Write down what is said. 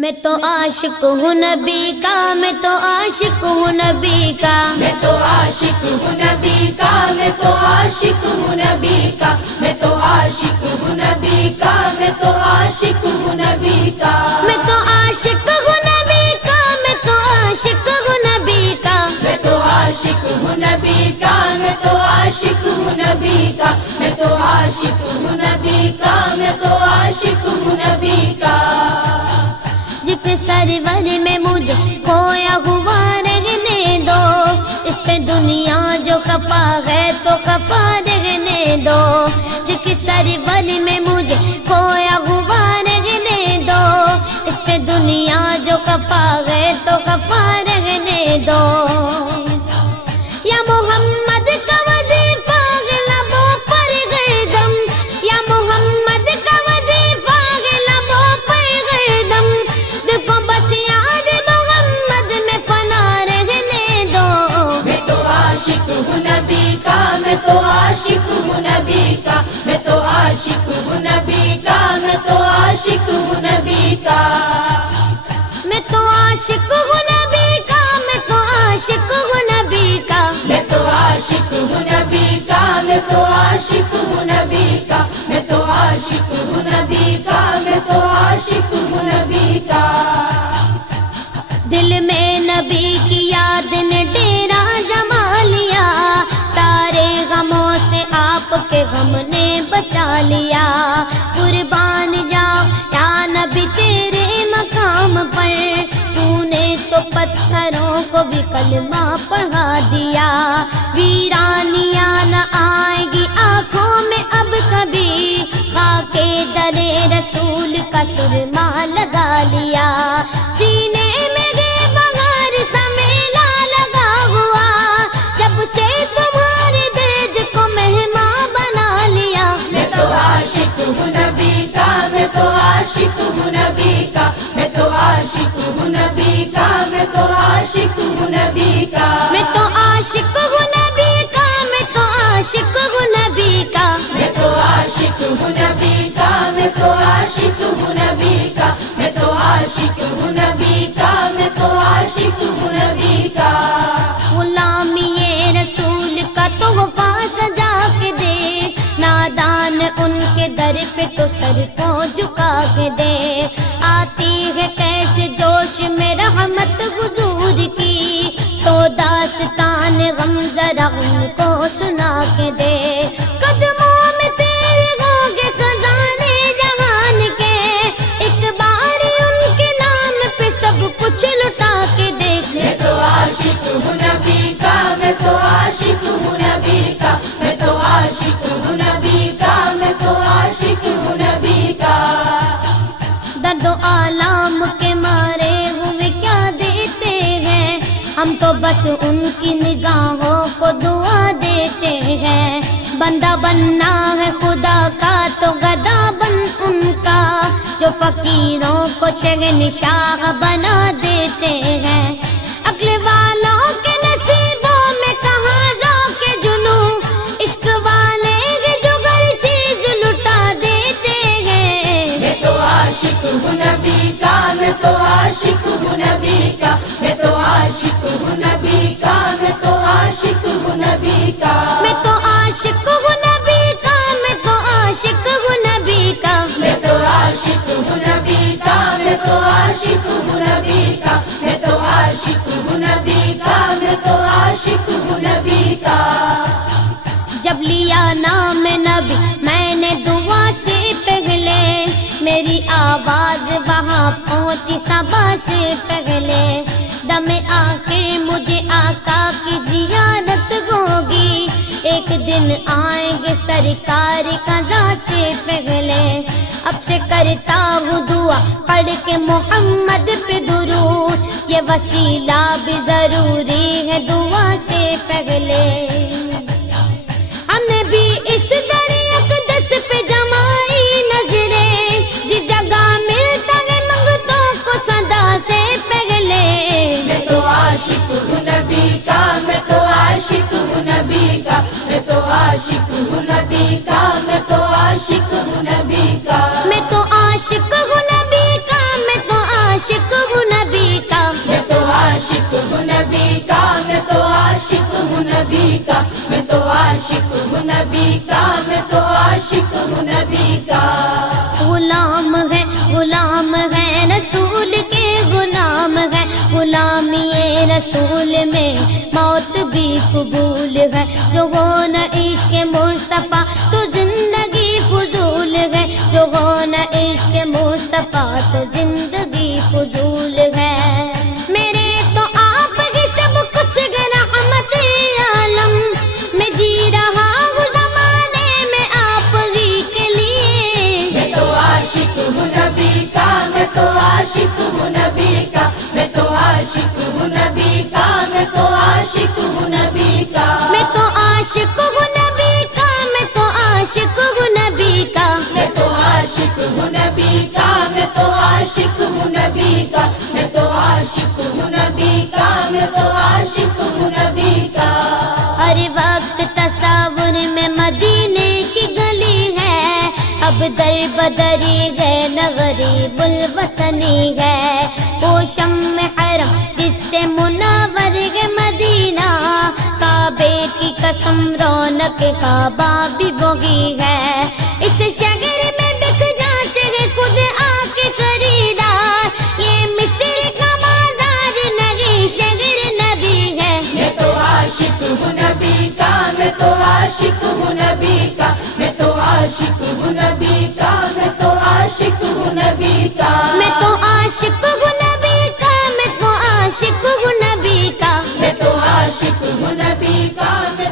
میں تو عاشق ہوں نبی کا، میں تو عاشق ہوں نبی کا، میں تو عاشق ہوں نبی کا، میں تو عاشق ہوں نبی کا، میں تو عاشق ہوں نبی کا، میں تو عاشق ہوں نبی کا، میں تو عاشق ہوں نبی کا، میں تو عاشق ہوں نبی کا، میں تو عاشق ہوں نبی کا، میں تو عاشق ہوں نبی کا، میں تو عاشق ہوں نبی کا، میں تو عاشق ہوں نبی کا، ذکر سرور میں مجھے کھویا ہوا رہنے دو، اس پہ دنیا جو کپا ہے تو کپا رہنے دو، ذکر سرور میں مجھے کھویا ہوا رہنے دو، اس پہ دنیا جو کپا ہے تو کپا رہنے دو، یا محمد کا وظیفہ لبوں پر گردم، یا محمد کا وظیفہ لبوں پر گردم، دیکھو بس یاد محمد میں فنا رہنے دو، میں تو عاشق ہوں نبی کا، میں تو عاشق ہوں نبی کا، میں تو عاشق ہوں نبی کا، میں تو عاشق ہوں نبی کا، میں تو عاشق ہوں نبی کا، میں تو عاشق ہوں نبی کا، میں تو عاشق ہوں نبی کا، میں تو عاشق ہوں نبی کا، میں تو عاشق ہوں نبی کا، میں تو عاشق ہوں نبی کا، دل میں نبی کی یاد نے ڈیرا جما لیا، سارے غموں سے آپ کے غم نے بچا لیا، قربان جاؤ یا نبی تیرے مقام پر، تو نے تو پتھروں کو بھی کلمہ پڑھا دیا، ویرانیاں نہ آئے گی آنکھوں میں اب کبھی، خاکے در رسول کا سرما لگا لیا، سینے میں سمیلا لگا ہوا، جب سے تمہارے درد کو مہمان بنا لیا، میں تو عاشق ہوں نبی کا، میں تو عاشق ہوں نبی کا، میں تو عاشق ہوں نبی کا، میں تو عاشق ہوں نبی کا، میں تو عاشق ہوں نبی کا، میں تو عاشق ہوں نبی کا، میں تو عاشق ہوں نبی کا، میں تو عاشق ہوں نبی کا، میں تو عاشق ہوں نبی کا، میں تو عاشق ہوں نبی کا، غلامی رسول کا تحفہ سجا کے دے، نادان ان کے در پہ تو سر کو جھکا کے دے، آتی ہے کیسے جوش میں رحمت حضور کی، تو داستان غم ذرا ان کو سنا کے دے، قدموں میں تیرے ہوں گے خزانے جہان کے، ایک بار ان کے نام پہ سب کچھ لٹا کے دیکھ، میں تو عاشق ہوں نبی کا، میں تو عاشق ہوں نبی کا، میں تو عاشق ہوں نبی کا، میں تو عاشق ہوں نبی کا، درد و آلام کے مارے ہوئے کیا دیتے ہیں، ہم تو بس ان کی نگاہوں کو دعا دیتے ہیں، بندہ بننا ہے خدا کا تو گدا بن ان کا، جو فقیروں کو شہنشاہ بنا دیتے ہیں، عقل والوں کے نصیبوں میں کہاں ذوق جنوں، عشق والے جو ہر چیز لٹا دیتے ہیں، میں تو عاشق ہوں نبی کا، میں تو عاشق ہوں نبی کا، میں تو عاشق ہوں نبی کا، میں تو عاشق ہوں نبی کا، میں تو عاشق ہوں نبی کا، میں تو عاشق ہوں نبی کا، میں تو عاشق ہوں نبی کا، میں تو عاشق ہوں نبی کا، میں تو عاشق ہوں نبی کا، میں تو عاشق ہوں نبی کا، جب لیا نام نبی میں نے دعا سے پہلے، میری آواز وہاں پہنچی صبا سے پہلے، دم آخر مجھے آقا کی زیارت ہوگی، ایک دن آئیں گے سرکار قضا سے پہلے، اب سے کرتا ہوں دعا پڑھ کے محمد پہ درود، یہ وسیلہ بھی ضروری ہے دعا سے پہلے، ہم نے بھی اس در اقدس پہ جمائی نظریں، جس جگہ ملتا ہے منگتوں کو صدا سے پہلے، میں تو عاشق ہوں نبی کا، میں تو عاشق ہوں نبی کا، میں تو عاشق ہوں نبی کا، میں تو عاشق ہوں نبی کا، میں تو عاشق ہوں نبی کا، میں تو عاشق ہوں نبی کا، میں تو عاشق ہوں نبی کا، میں تو عاشق ہوں نبی کا، میں تو عاشق ہوں نبی کا، میں تو عاشق ہوں نبی کا۔ غلام ہے رسول کے غلام ہے، غلامی رسول میں موت بھی قبول ہے، جو ہو نہ عشق مصطفیٰ تو زندگی فضول ہے، جو ہو نہ عشق مصطفیٰ تو زندگی فضول ہے۔ میرے تو آپ ہی سب کچھ ہے رحمت عالم، میں جی رہا ہوں زمانے میں آپ ہی کے لیے۔ میں تو عاشق ہوں نبی کا، میں تو عاشق ہوں نبی کا، میں تو عاشق ہوں نبی کا، میں تو عاشق ہوں نبی کا۔ میں تو عاشق ہوں نبی کا، میں تو عاشق ہوں نبی کا، میں تو عاشق ہوں نبی کا، میں تو عاشق ہوں نبی کا، میں تو عاشق ہوں نبی کا، میں تو عاشق ہوں نبی کا۔ ہر وقت تصور میں مدینے کی گلی ہے، اب در بدری گئے نہ غریب الوطنی ہے، وہ شمع حرم جس سے منور ہے مدینہ، کعبے کی قسم رونق کعبہ بھی وہی ہے، اس شہر میں بک جاتے ہیں خود آ کے خریدار، یہ مصر کا بازار نہیں شہر نبی ہے۔ میں تو عاشق ہوں نبی کا، میں تو عاشق ہوں نبی کا، میں تو عاشق ہوں نبی کا، میں تو عاشق ہوں نبی کا۔ میں تو عاشق ہوں نبی کا، میں تو عاشق ہوں نبی کا، میں تو عاشق ہوں نبی کا، میں